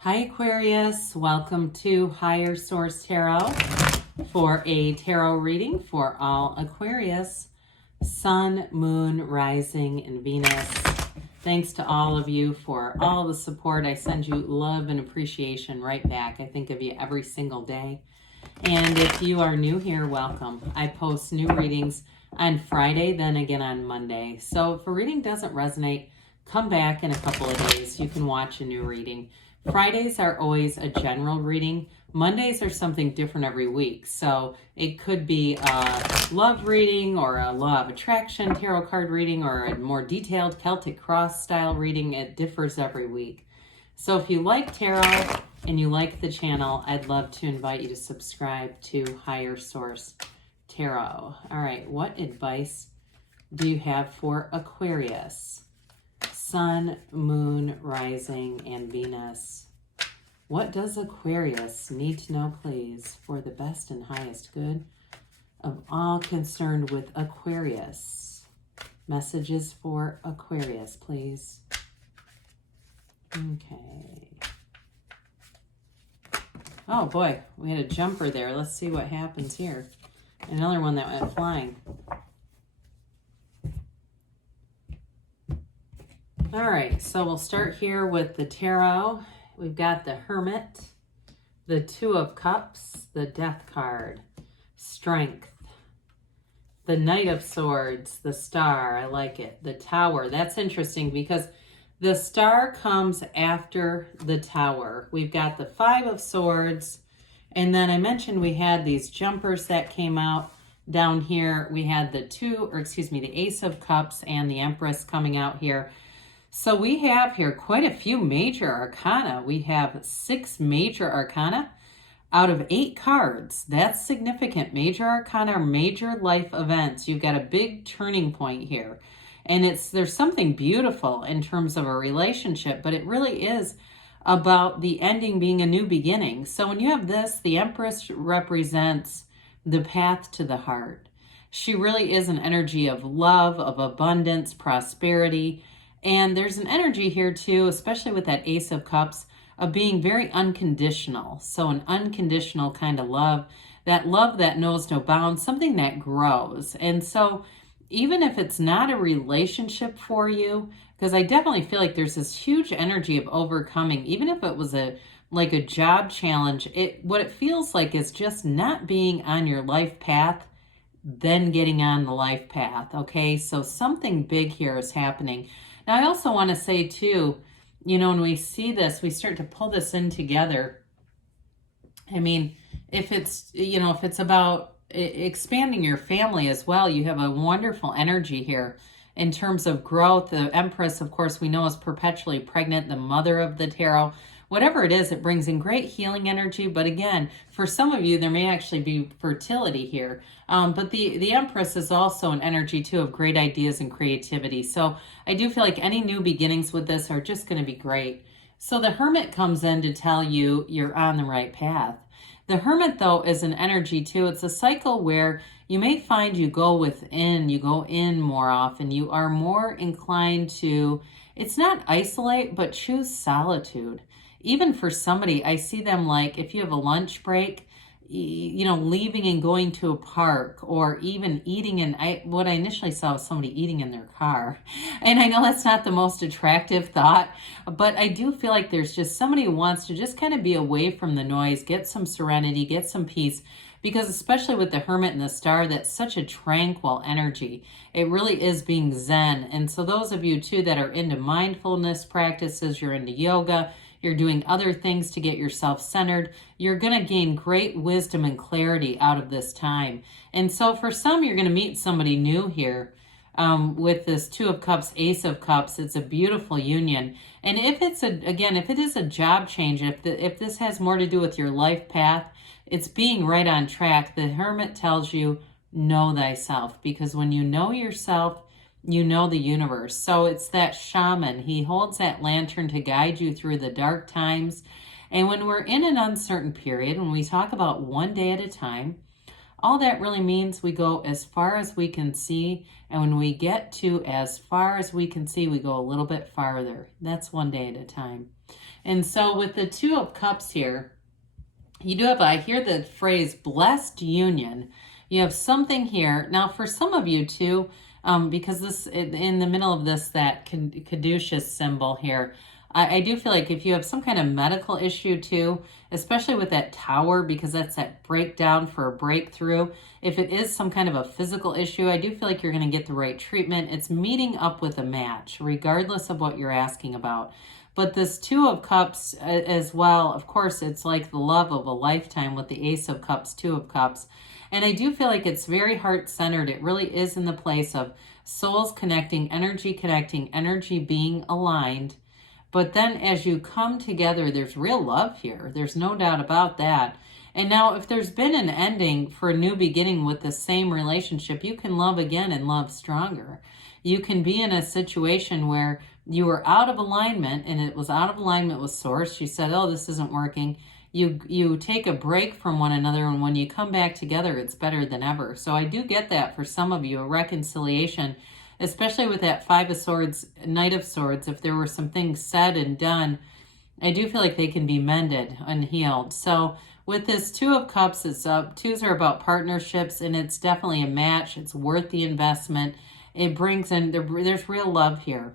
Hi Aquarius, welcome to Higher Source Tarot for a tarot reading for all Aquarius, Sun, Moon, Rising, and Venus. Thanks to all of you for all the support. I send you love and appreciation right back. I think of you every single day. And if you are new here, welcome. I post new readings on Friday, then again on Monday. So if a reading doesn't resonate, come back in a couple of days. You can watch a new reading. Fridays are always a general reading. Mondays are something different every week. So it could be a love reading or a law of attraction tarot card reading or a more detailed Celtic cross style reading. It differs every week. So if you like tarot and you like the channel, I'd love to invite you to subscribe to Higher Source Tarot. All right, what advice do you have for Aquarius? Sun, Moon, Rising, and Venus. What does Aquarius need to know, please, for the best and highest good of all concerned with Aquarius? Messages for Aquarius, please. Okay. Oh boy, we had a jumper there. Let's see what happens here. Another one that went flying. All right, so we'll start here with the tarot. We've got the Hermit, the Two of Cups, the Death card, Strength, the Knight of Swords, the Star, I like it, the Tower. That's interesting because the Star comes after the Tower. We've got the Five of Swords, and then I mentioned we had these jumpers that came out down here. We had the Ace of Cups and the Empress coming out here. So we have here quite a few Major Arcana. We have 6 Major Arcana out of 8 cards. That's significant. Major Arcana are major life events. You've got a big turning point here. And there's something beautiful in terms of a relationship, but it really is about the ending being a new beginning. So when you have this, the Empress represents the path to the heart. She really is an energy of love, of abundance, prosperity. And there's an energy here too, especially with that Ace of Cups, of being very unconditional. So an unconditional kind of love that knows no bounds, something that grows. And so even if it's not a relationship for you, because I definitely feel like there's this huge energy of overcoming, even if it was a job challenge, what it feels like is just not being on your life path, then getting on the life path. Okay, so something big here is happening. Now, I also want to say, too, when we see this, we start to pull this in together. I mean, if it's about expanding your family as well, you have a wonderful energy here in terms of growth. The Empress, of course, we know is perpetually pregnant, the mother of the tarot. Whatever it is, it brings in great healing energy. But again, for some of you, there may actually be fertility here. But the Empress is also an energy, too, of great ideas and creativity. So I do feel like any new beginnings with this are just going to be great. So the Hermit comes in to tell you you're on the right path. The Hermit, though, is an energy, too. It's a cycle where you may find you go within, you go in more often. You are more inclined to, it's not isolate, but choose solitude. Even for somebody, I see them like if you have a lunch break, leaving and going to a park, or even eating what I initially saw was somebody eating in their car. And I know that's not the most attractive thought, but I do feel like there's just somebody who wants to just kind of be away from the noise, get some serenity, get some peace, because especially with the Hermit and the Star, that's such a tranquil energy. It really is being zen. And so those of you too that are into mindfulness practices, you're into yoga, you're doing other things to get yourself centered, you're going to gain great wisdom and clarity out of this time. And so for some, you're going to meet somebody new here with this Two of Cups, Ace of Cups. It's a beautiful union. And if it is a job change, if this has more to do with your life path, it's being right on track. The Hermit tells you, know thyself, because when you know yourself, you know the universe. So it's that shaman. He holds that lantern to guide you through the dark times. And when we're in an uncertain period, when we talk about one day at a time, all that really means we go as far as we can see. And when we get to as far as we can see, we go a little bit farther. That's one day at a time. And so with the Two of Cups here, you do have, I hear the phrase blessed union. You have something here. Now for some of you too, because this, in the middle of this, that caduceus symbol here, I do feel like if you have some kind of medical issue too, especially with that tower, because that's that breakdown for a breakthrough. If it is some kind of a physical issue, I do feel like you're going to get the right treatment. It's meeting up with a match, regardless of what you're asking about. But this Two of Cups as well, of course, it's like the love of a lifetime with the Ace of Cups, Two of Cups. And I do feel like it's very heart-centered. It really is in the place of souls connecting, energy being aligned. But then as you come together, there's real love here. There's no doubt about that. And now if there's been an ending for a new beginning with the same relationship, you can love again and love stronger. You can be in a situation where you were out of alignment, and it was out of alignment with Source. You said, oh, this isn't working. You take a break from one another, and when you come back together, it's better than ever. So I do get that for some of you, a reconciliation, especially with that Five of Swords, Knight of Swords. If there were some things said and done, I do feel like they can be mended and healed. So with this Two of Cups, it's twos are about partnerships, and it's definitely a match. It's worth the investment. It brings in, there's real love here.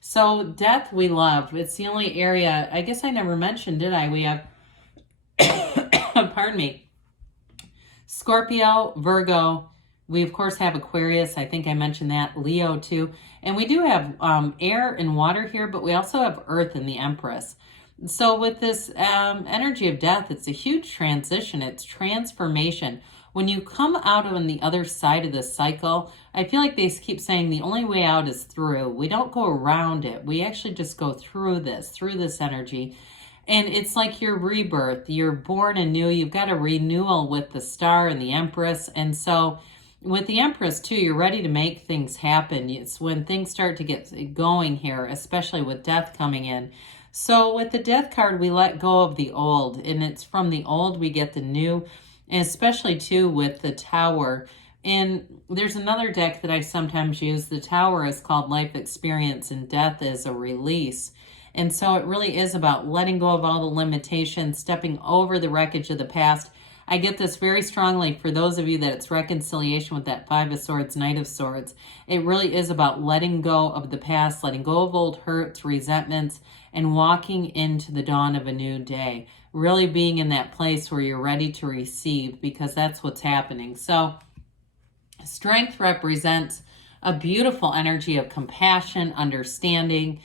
So death we love. It's the only area, I guess I never mentioned, did I? We have, pardon me, Scorpio, Virgo. We, of course, have Aquarius. I think I mentioned that. Leo, too. And we do have air and water here, but we also have Earth and the Empress. So with this energy of death, it's a huge transition. It's transformation. When you come out on the other side of the cycle, I feel like they keep saying the only way out is through. We don't go around it. We actually just go through this energy. And it's like your rebirth. You're born anew. You've got a renewal with the Star and the Empress. And so with the Empress, too, you're ready to make things happen. It's when things start to get going here, especially with death coming in. So with the Death card, we let go of the old. And it's from the old we get the new. And especially, too, with the Tower. And there's another deck that I sometimes use. The Tower is called Life Experience, and Death is a release. And so it really is about letting go of all the limitations, stepping over the wreckage of the past. I get this very strongly for those of you that it's reconciliation with that Five of Swords, Knight of Swords. It really is about letting go of the past, letting go of old hurts, resentments, and walking into the dawn of a new day. Really being in that place where you're ready to receive, because that's what's happening. So strength represents a beautiful energy of compassion, understanding,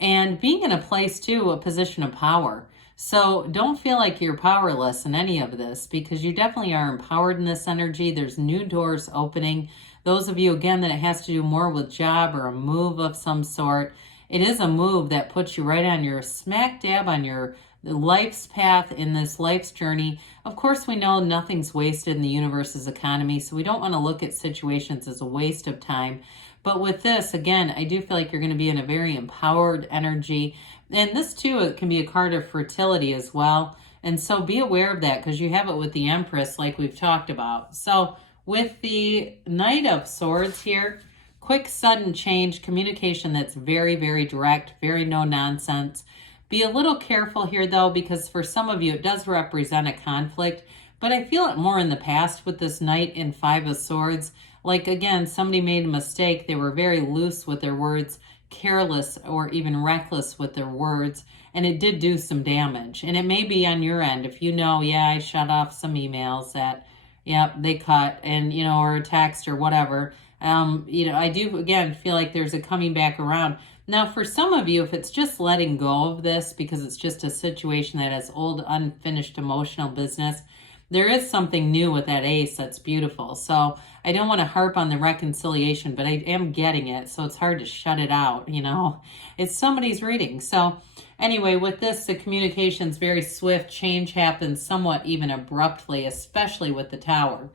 and being in a place too, a position of power. So don't feel like you're powerless in any of this, because you definitely are empowered in this energy. There's new doors opening. Those of you, again, that it has to do more with job or a move of some sort, it is a move that puts you right on your smack dab on your life's path in this life's journey. Of course, we know nothing's wasted in the universe's economy, so we don't want to look at situations as a waste of time. But with this, again, I do feel like you're going to be in a very empowered energy. And this, too, it can be a card of fertility as well. And so be aware of that, because you have it with the Empress like we've talked about. So with the Knight of Swords here, quick, sudden change, communication that's very, very direct, very no nonsense. Be a little careful here, though, because for some of you, it does represent a conflict. But I feel it more in the past with this Knight and Five of Swords. Like, again, somebody made a mistake. They were very loose with their words, careless or even reckless with their words. And it did do some damage. And it may be on your end. If you know, yeah, I shut off some emails that, yep, they cut, and, you know, or a text or whatever. You know, I do, again, feel like there's a coming back around. Now, for some of you, if it's just letting go of this because it's just a situation that has old, unfinished emotional business, there is something new with that ace that's beautiful. So I don't want to harp on the reconciliation, but I am getting it. So it's hard to shut it out, you know. It's somebody's reading. So anyway, with this, the communication's very swift. Change happens somewhat even abruptly, especially with the Tower.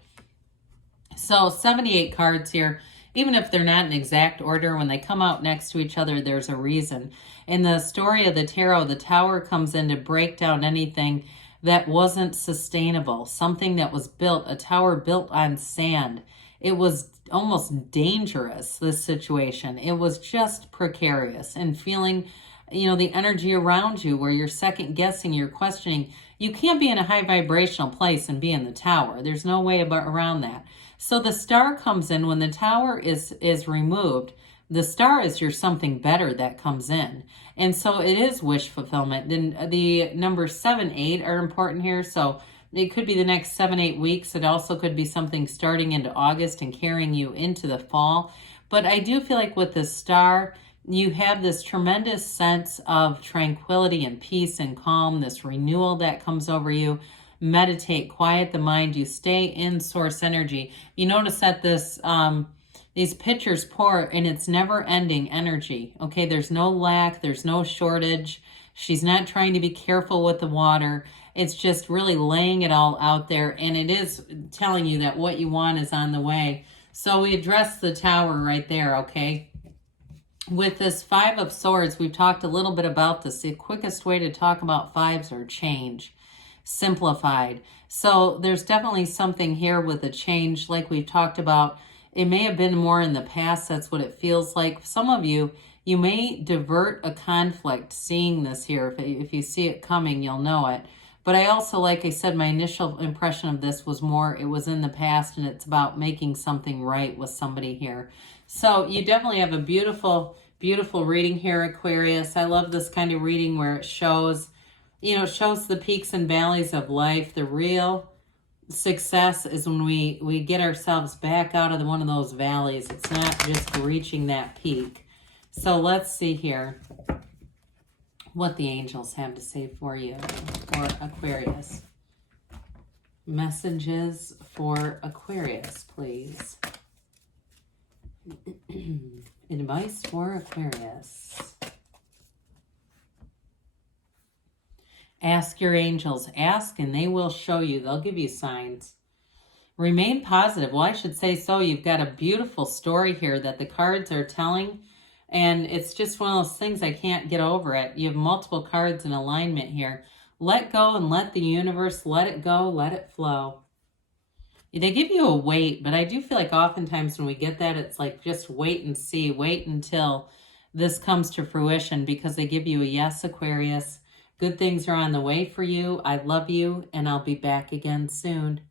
So 78 cards here. Even if they're not in exact order, when they come out next to each other, there's a reason. In the story of the tarot, the Tower comes in to break down anything that wasn't sustainable, something that was built, a tower built on sand. It was almost dangerous, this situation. It was just precarious, and feeling, you know, the energy around you where you're second guessing, you're questioning. You can't be in a high vibrational place and be in the tower. There's no way around that. So the star comes in when the tower is removed. The star is your something better that comes in. And so it is wish fulfillment. Then the numbers 7, 8 are important here. So it could be the next 7, 8 weeks. It also could be something starting into August and carrying you into the fall. But I do feel like with the star, you have this tremendous sense of tranquility and peace and calm, this renewal that comes over you. Meditate, quiet the mind. You stay in source energy. You notice that this these pictures pour, and it's never ending energy. Okay, there's no lack, there's no shortage. She's not trying to be careful with the water. It's just really laying it all out there, and it is telling you that what you want is on the way. So we address the tower right there, okay? With this 5 of Swords, we've talked a little bit about this. The quickest way to talk about 5s are change, simplified. So there's definitely something here with a change, like we've talked about. It may have been more in the past. That's what it feels like. Some of you, you may divert a conflict seeing this here. If you see it coming, you'll know it. But I also, like I said, my initial impression of this was more, it was in the past, and it's about making something right with somebody here. So you definitely have a beautiful, beautiful reading here, Aquarius. I love this kind of reading where it shows, you know, it shows the peaks and valleys of life. The real success is when we get ourselves back out of one of those valleys. It's not just reaching that peak. So let's see here what the angels have to say for you, for Aquarius. Messages for Aquarius, please. Advice for Aquarius. Ask your angels. Ask and they will show you. They'll give you signs. Remain positive. Well, I should say so. You've got a beautiful story here that the cards are telling. And it's just one of those things, I can't get over it. You have multiple cards in alignment here. Let go and let the universe, let it go, let it flow. They give you a wait, but I do feel like oftentimes when we get that, it's like just wait and see. Wait until this comes to fruition, because they give you a yes, Aquarius. Good things are on the way for you. I love you, and I'll be back again soon.